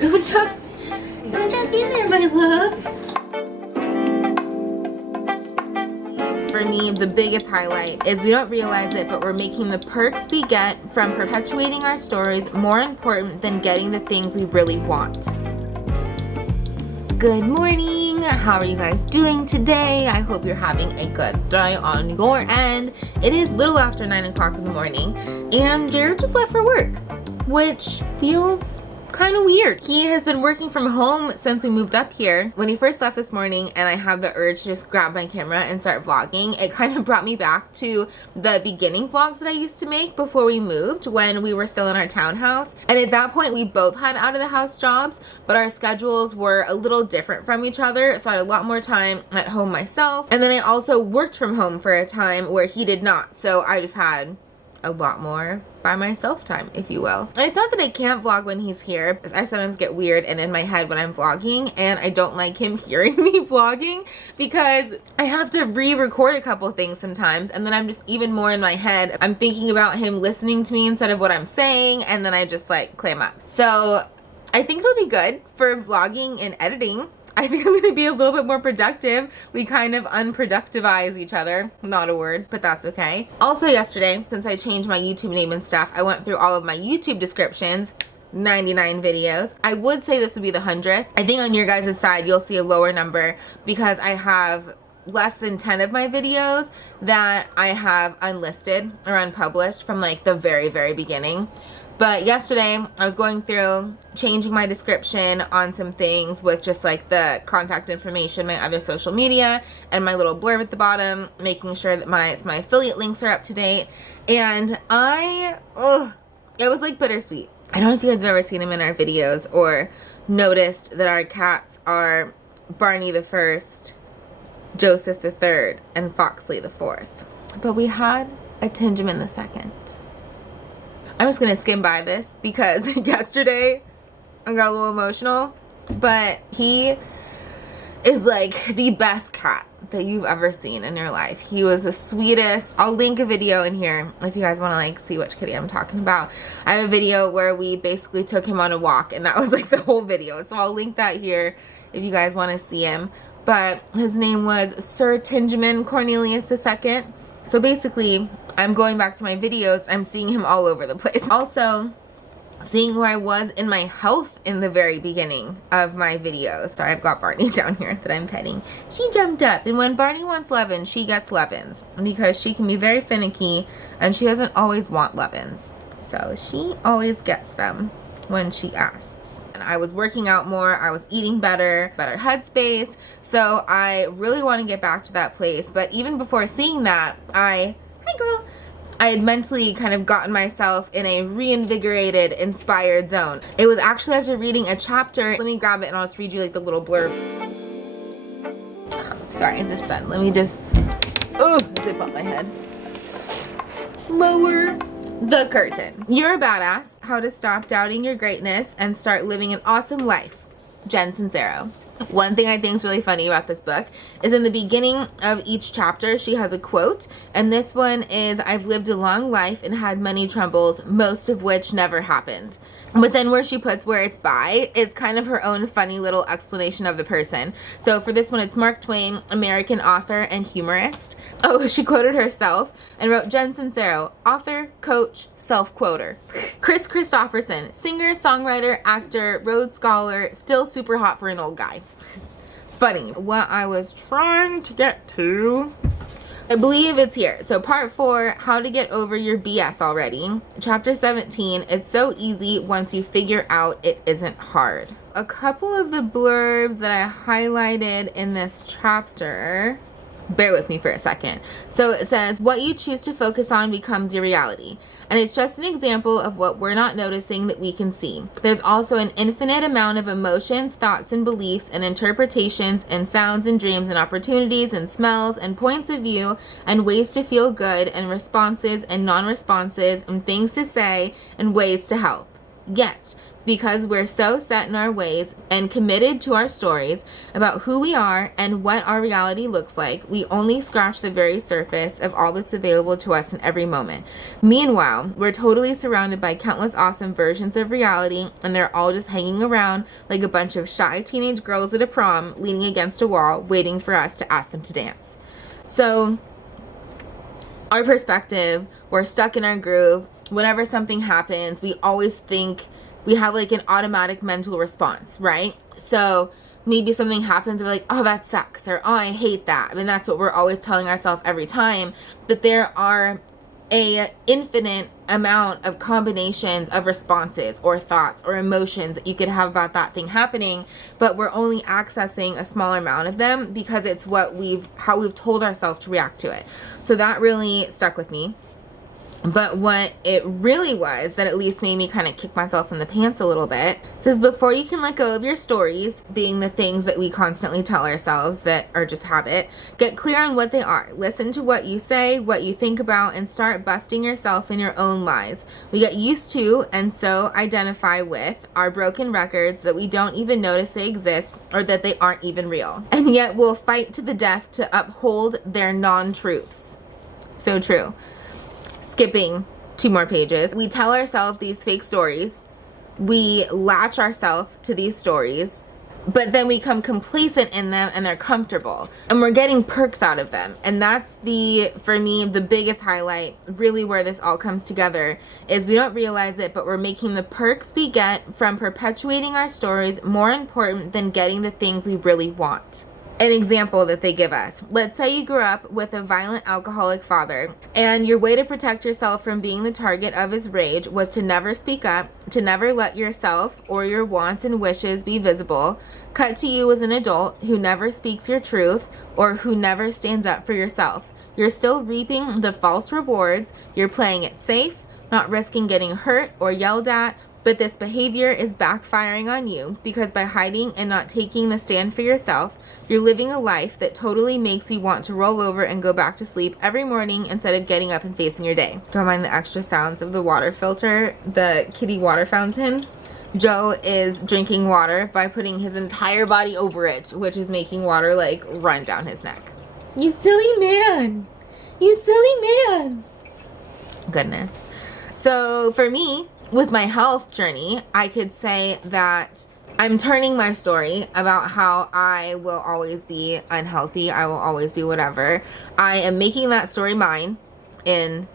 Don't jump in there, my love. For me, the biggest highlight is we don't realize it, but we're making the perks we get from perpetuating our stories more important than getting the things we really want. Good morning. How are you guys doing today? I hope you're having a good day on your end. It is little after 9 o'clock in the morning, and Jared just left for work, which feels kind of weird. He has been working from home since we moved up here. When he first left this morning and I had the urge to just grab my camera and start vlogging, it kind of brought me back to the beginning vlogs that I used to make before we moved, when we were still in our townhouse. And at that point, we both had out of the house jobs, but our schedules were a little different from each other. So I had a lot more time at home myself. And then I also worked from home for a time where he did not. So I just had a lot more by myself time, if you will. And it's not that I can't vlog when he's here. I sometimes get weird and in my head when I'm vlogging, and I don't like him hearing me vlogging because I have to re-record a couple things sometimes, and then I'm just even more in my head. I'm thinking about him listening to me instead of what I'm saying, and then I just like clam up. So I think it'll be good for vlogging and editing. I think I'm gonna be a little bit more productive. We kind of unproductivize each other. Not a word, but that's okay. Also yesterday, since I changed my YouTube name and stuff, I went through all of my YouTube descriptions. 99 videos. I would say this would be the 100th. I think on your guys' side, you'll see a lower number because I have less than 10 of my videos that I have unlisted or unpublished from like the very, very beginning. But yesterday, I was going through changing my description on some things with just like the contact information, my other social media, and my little blurb at the bottom, making sure that my affiliate links are up to date. And it was like bittersweet. I don't know if you guys have ever seen him in our videos or noticed that our cats are Barney the First, Joseph the Third, and Foxley the Fourth. But we had a Tinjamin the Second. I'm just gonna skim by this because yesterday I got a little emotional, but he is like the best cat that you've ever seen in your life. He was the sweetest. I'll link a video in here if you guys want to like see which kitty I'm talking about. I have a video where we basically took him on a walk, and that was like the whole video. So I'll link that here if you guys want to see him. But his name was Sir Tinjamin Cornelius II. So basically, I'm going back to my videos, I'm seeing him all over the place. Also, seeing where I was in my health in the very beginning of my videos. Sorry, I've got Barney down here that I'm petting. She jumped up, and when Barney wants Levins, she gets Levins because she can be very finicky and she doesn't always want Levins. So she always gets them when she asks. I was working out more, I was eating better headspace, so I really want to get back to that place. But even before seeing that, I had mentally kind of gotten myself in a reinvigorated, inspired zone. It was actually after reading a chapter. Let me grab it and I'll just read you like the little blurb. Sorry, the sun. Let me just, zip up my head. Lower the curtain. You're a badass. How to stop doubting your greatness and start living an awesome life. Jen Sincero. One thing I think is really funny about this book is in the beginning of each chapter, she has a quote, and this one is, "I've lived a long life and had many troubles, most of which never happened." But then where she puts where it's by, it's kind of her own funny little explanation of the person. So for this one, it's Mark Twain, American author and humorist. Oh, she quoted herself and wrote, "Jen Sincero, author, coach, self-quoter." Chris Christopherson, singer, songwriter, actor, Rhodes Scholar, still super hot for an old guy. Funny. What I was trying to get to, I believe it's here. So part 4, how to get over your BS already. Chapter 17, it's so easy once you figure out it isn't hard. A couple of the blurbs that I highlighted in this chapter, bear with me for a second. So it says, what you choose to focus on becomes your reality. And it's just an example of what we're not noticing that we can see. There's also an infinite amount of emotions, thoughts, and beliefs, and interpretations, and sounds, and dreams, and opportunities, and smells, and points of view, and ways to feel good, and responses, and non-responses, and things to say, and ways to help. Yet, because we're so set in our ways and committed to our stories about who we are and what our reality looks like, we only scratch the very surface of all that's available to us in every moment. Meanwhile, we're totally surrounded by countless awesome versions of reality, and they're all just hanging around like a bunch of shy teenage girls at a prom, leaning against a wall, waiting for us to ask them to dance. So, our perspective, we're stuck in our groove. Whenever something happens, we always think we have like an automatic mental response, right? So maybe something happens, we're like, oh, that sucks, or oh, I hate that. I mean, that's what we're always telling ourselves every time. But there are a infinite amount of combinations of responses or thoughts or emotions that you could have about that thing happening, but we're only accessing a small amount of them because it's how we've told ourselves to react to it. So that really stuck with me. But what it really was that at least made me kind of kick myself in the pants a little bit says, before you can let go of your stories, being the things that we constantly tell ourselves that are just habit, get clear on what they are. Listen to what you say, what you think about, and start busting yourself in your own lies. We get used to and so identify with our broken records that we don't even notice they exist or that they aren't even real. And yet we'll fight to the death to uphold their non-truths. So true. Skipping 2 more pages. We tell ourselves these fake stories. We latch ourselves to these stories, but then we become complacent in them and they're comfortable. And we're getting perks out of them. And that's for me, the biggest highlight, really where this all comes together, is we don't realize it, but we're making the perks we get from perpetuating our stories more important than getting the things we really want. An example that they give us. Let's say you grew up with a violent alcoholic father, and your way to protect yourself from being the target of his rage was to never speak up, to never let yourself or your wants and wishes be visible. Cut to you as an adult who never speaks your truth or who never stands up for yourself. You're still reaping the false rewards. You're playing it safe, not risking getting hurt or yelled at. But this behavior is backfiring on you because by hiding and not taking the stand for yourself, you're living a life that totally makes you want to roll over and go back to sleep every morning instead of getting up and facing your day. Don't mind the extra sounds of the water filter, the kitty water fountain. Joe is drinking water by putting his entire body over it, which is making water like run down his neck. You silly man. You silly man. Goodness. So for me, with my health journey, I could say that I'm turning my story about how I will always be unhealthy, I will always be whatever. I am making that story mine in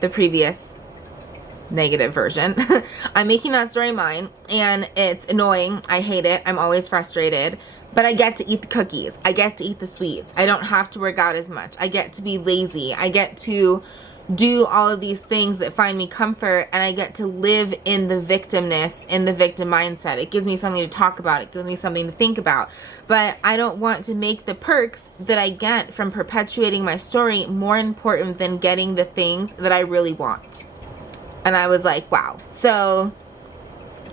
the previous negative version. I'm making that story mine, and it's annoying. I hate it. I'm always frustrated. But I get to eat the cookies. I get to eat the sweets. I don't have to work out as much. I get to be lazy. I get to do all of these things that find me comfort, and I get to live in the victimness, in the victim mindset. It gives me something to talk about. It gives me something to think about. But I don't want to make the perks that I get from perpetuating my story more important than getting the things that I really want. And I was like, wow. So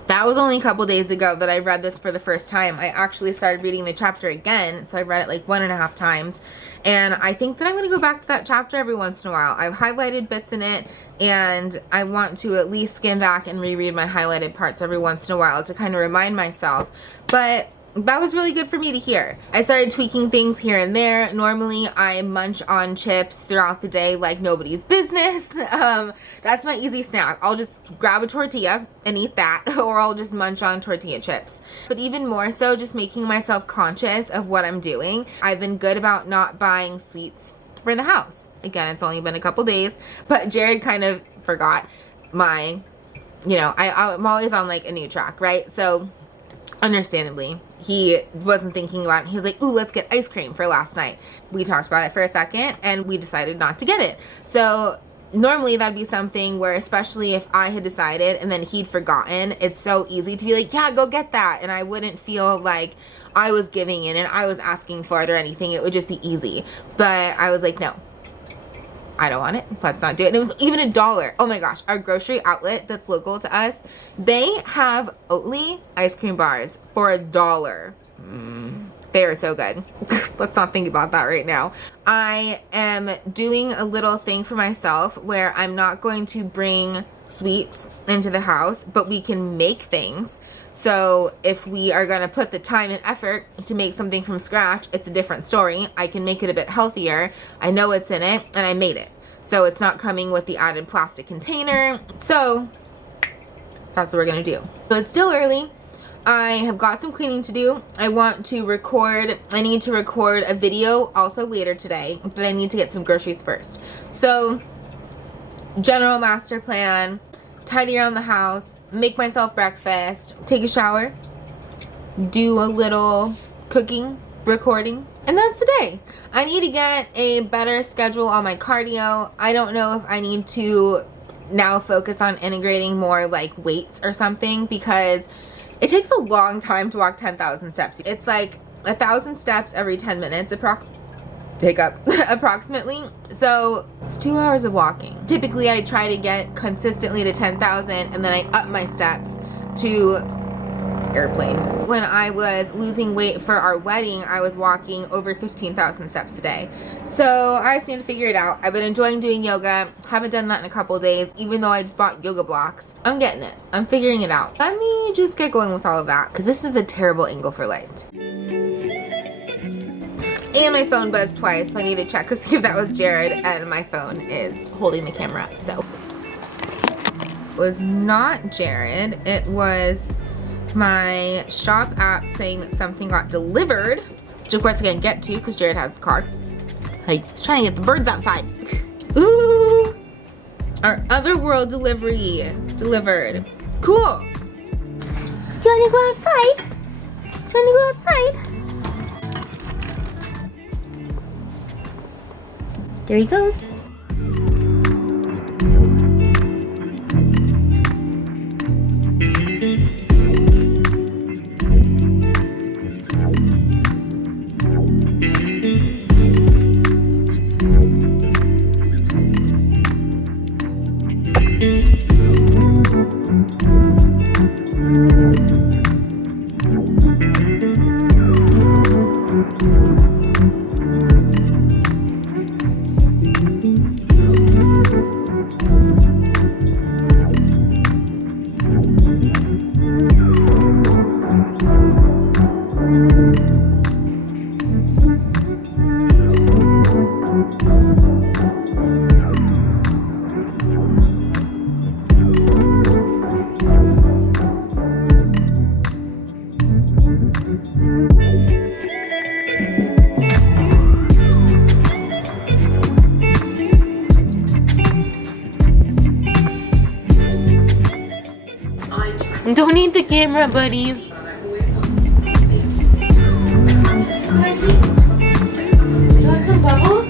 that was only a couple days ago that I read this for the first time. I actually started reading the chapter again, so I read it like 1.5 times. And I think that I'm going to go back to that chapter every once in a while. I've highlighted bits in it, and I want to at least skim back and reread my highlighted parts every once in a while to kind of remind myself. But that was really good for me to hear. I started tweaking things here and there. Normally, I munch on chips throughout the day like nobody's business. That's my easy snack. I'll just grab a tortilla and eat that, or I'll just munch on tortilla chips. But even more so, just making myself conscious of what I'm doing. I've been good about not buying sweets for the house. Again, it's only been a couple days, but Jared kind of forgot my, I'm always on like a new track, right? So understandably, he wasn't thinking about it. He was like, ooh, let's get ice cream for last night. We talked about it for a second, and we decided not to get it. So normally that'd be something where, especially if I had decided and then he'd forgotten, it's so easy to be like, yeah, go get that. And I wouldn't feel like I was giving in and I was asking for it or anything. It would just be easy. But I was like, no, I don't want it. Let's not do it. And it was even $1. Oh my gosh. Our grocery outlet that's local to us, they have Oatly ice cream bars for $1. They are so good. Let's not think about that right now. I am doing a little thing for myself where I'm not going to bring sweets into the house, but we can make things. So if we are going to put the time and effort to make something from scratch, it's a different story. I can make it a bit healthier. I know it's in it and I made it. So it's not coming with the added plastic container. So that's what we're going to do. So it's still early. I have got some cleaning to do. I need to record a video also later today, but I need to get some groceries first. So, general master plan, tidy around the house, make myself breakfast, take a shower, do a little cooking, recording, and that's the day. I need to get a better schedule on my cardio. I don't know if I need to now focus on integrating more like weights or something, because it takes a long time to walk 10,000 steps. It's like 1,000 steps every 10 minutes approximately. So it's 2 hours of walking. Typically I try to get consistently to 10,000 and then I up my steps to airplane. When I was losing weight for our wedding, I was walking over 15,000 steps a day. So I just need to figure it out. I've been enjoying doing yoga. Haven't done that in a couple days, even though I just bought yoga blocks. I'm getting it. I'm figuring it out. Let me just get going with all of that, because this is a terrible angle for light. And my phone buzzed twice, so I need to check to see if that was Jared, and my phone is holding the camera up, so. It was not Jared. It was my shop app saying that something got delivered, which of course I can't get to because Jared has the car. He's trying to get the birds outside. Ooh! Our otherworld delivery delivered. Cool. Do you want to go outside? Do you want to go outside? There he goes. Don't need the camera, buddy. You want some bubbles?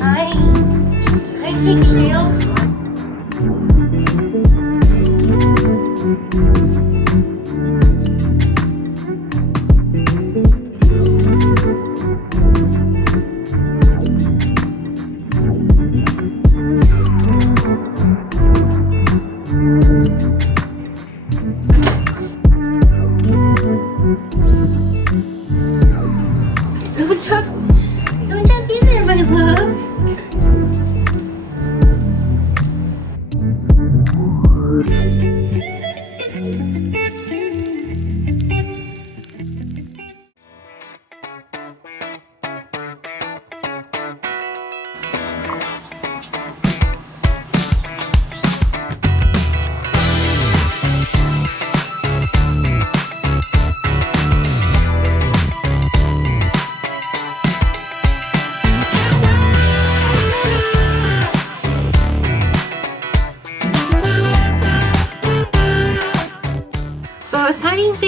Hi, shaky tail. Don't jump in there, my love.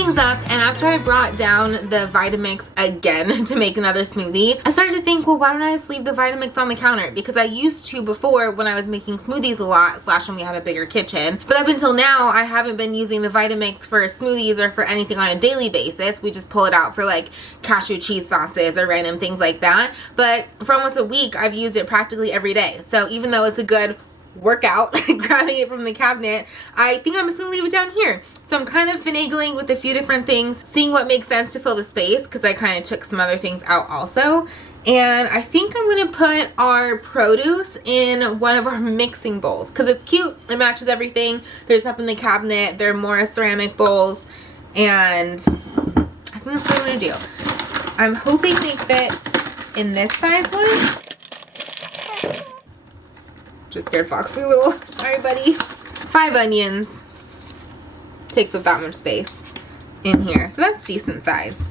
things up, and after I brought down the Vitamix again to make another smoothie, I started to think, well, why don't I just leave the Vitamix on the counter? Because I used to before when I was making smoothies a lot, / when we had a bigger kitchen. But up until now, I haven't been using the Vitamix for smoothies or for anything on a daily basis. We just pull it out for like cashew cheese sauces or random things like that. But for almost a week, I've used it practically every day. So even though it's a good workout grabbing it from the cabinet, I think I'm just gonna leave it down here. So I'm kind of finagling with a few different things, seeing what makes sense to fill the space, because I kind of took some other things out also. And I think I'm gonna put our produce in one of our mixing bowls because it's cute, it matches everything. There's up in the cabinet, they're more ceramic bowls, and I think that's what I'm gonna do. I'm hoping they fit in this size one. Just scared Foxy a little. Sorry, buddy. 5 onions. Takes up that much space in here. So that's decent size.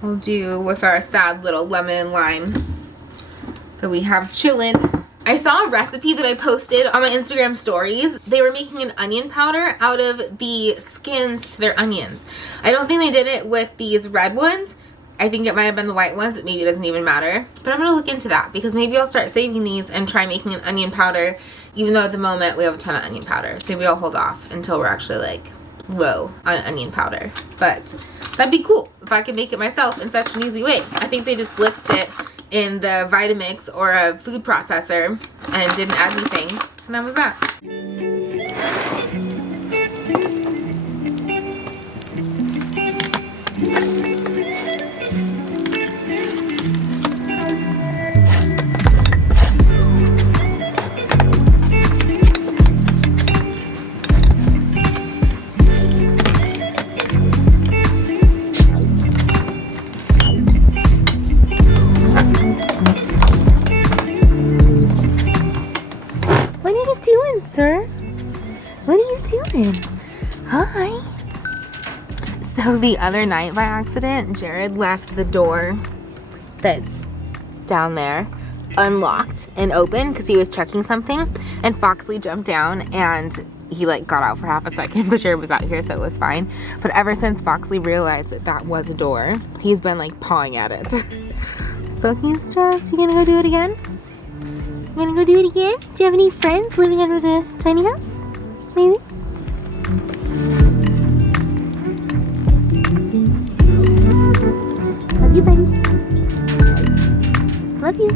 We'll do with our sad little lemon and lime that we have chilling. I saw a recipe that I posted on my Instagram stories. They were making an onion powder out of the skins to their onions. I don't think they did it with these red ones. I think it might have been the white ones, but maybe it doesn't even matter. But I'm gonna look into that because maybe I'll start saving these and try making an onion powder, even though at the moment we have a ton of onion powder. So maybe I'll hold off until we're actually like low on onion powder. But that'd be cool if I could make it myself in such an easy way. I think they just blitzed it in the Vitamix or a food processor and didn't add anything. And that was that. Sir, what are you doing? Hi. So the other night by accident, Jared left the door that's down there unlocked and open because he was checking something, and Foxley jumped down and he like got out for half a second, but Jared was out here so it was fine. But ever since Foxley realized that that was a door, he's been like pawing at it. So he's just, you gonna go do it again? You gonna go do it again? Do you have any friends living under the tiny house? Maybe? Love you, buddy. Love you.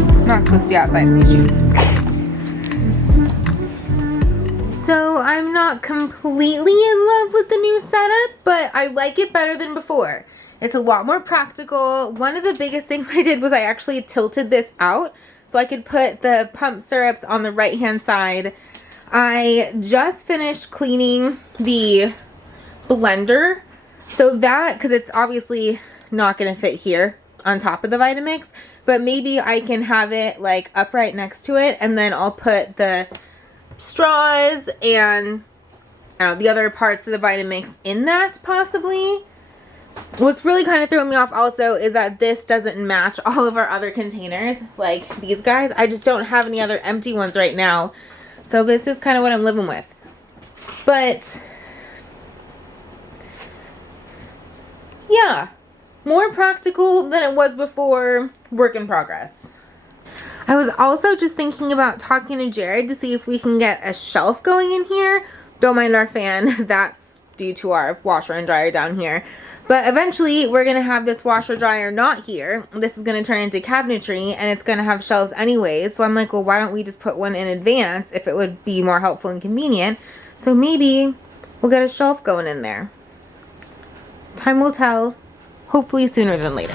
I'm not supposed to be outside in these shoes. So I'm not completely in love with the new setup, but I like it better than before. It's a lot more practical. One of the biggest things I did was I actually tilted this out so I could put the pump syrups on the right hand side. I just finished cleaning the blender, so that, because it's obviously not going to fit here on top of the Vitamix, but maybe I can have it like upright next to it, and then I'll put the straws and I don't know, the other parts of the Vitamix in that possibly. What's really kind of throwing me off also is that this doesn't match all of our other containers, like these guys. I just don't have any other empty ones right now. So this is kind of what I'm living with. But yeah, more practical than it was before, work in progress. I was also just thinking about talking to Jared to see if we can get a shelf going in here. Don't mind our fan, that's due to our washer and dryer down here. But eventually we're going to have this washer dryer not here. This is going to turn into cabinetry and it's going to have shelves anyways. So I'm like, well, why don't we just put one in advance if it would be more helpful and convenient. So maybe we'll get a shelf going in there. Time will tell, hopefully sooner than later.